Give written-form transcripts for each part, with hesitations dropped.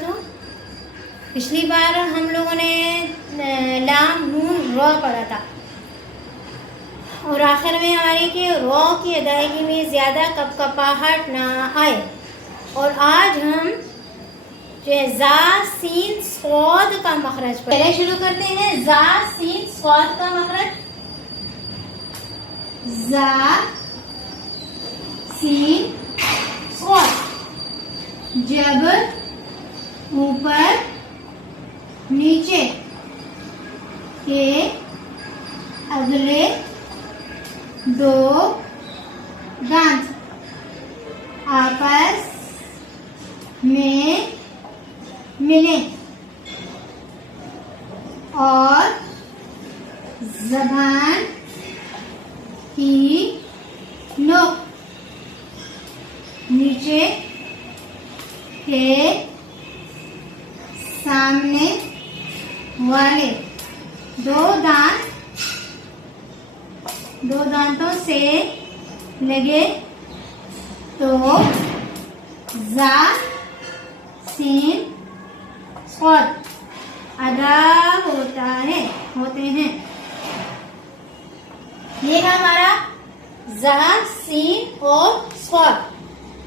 वबरकातुहू। पिछली बार हम लोगों ने लाम नून रॉ पढ़ा था और आखिर में हमारी कि रॉ की अदायगी में ज़्यादा कपकपाहट ना आए। और आज हम जो है जा सीन स्वाद का मखरज पहले शुरू करते हैं। जा सीन स्वाद का मखरज, जा सीन स्वाद। जब ऊपर नीचे के अगले दो दांत आपस में मिले और ज़बान की नोक नीचे के सामने वाले दो दांतों से लगे तो जा सीन स्वाद अदा होते हैं। ये था हमारा जा सीन और स्वाद।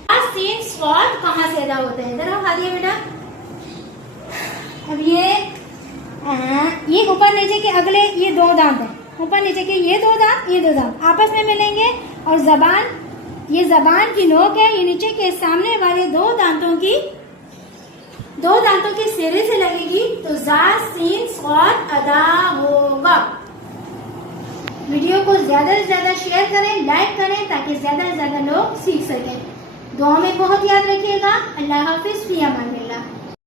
जा सीन स्वाद कहाँ से अदा होते हैं, जरा बता दिए बेटा। अब ये ऊपर नीचे के अगले ये दो दांत हैं, ऊपर नीचे के ये दो दांत आपस में मिलेंगे और ये जबान की नोक है, ये नीचे के सामने वाले दो दांतों के सिरे से लगेगी तो जा सीन स्वाद अदा होगा। वीडियो को ज्यादा से ज्यादा शेयर करें, लाइक करें ताकि ज्यादा से ज्यादा लोग सीख सकें। दुआ में बहुत याद रखिएगा। अल्लाह हाफिज, फी अमान अल्लाह।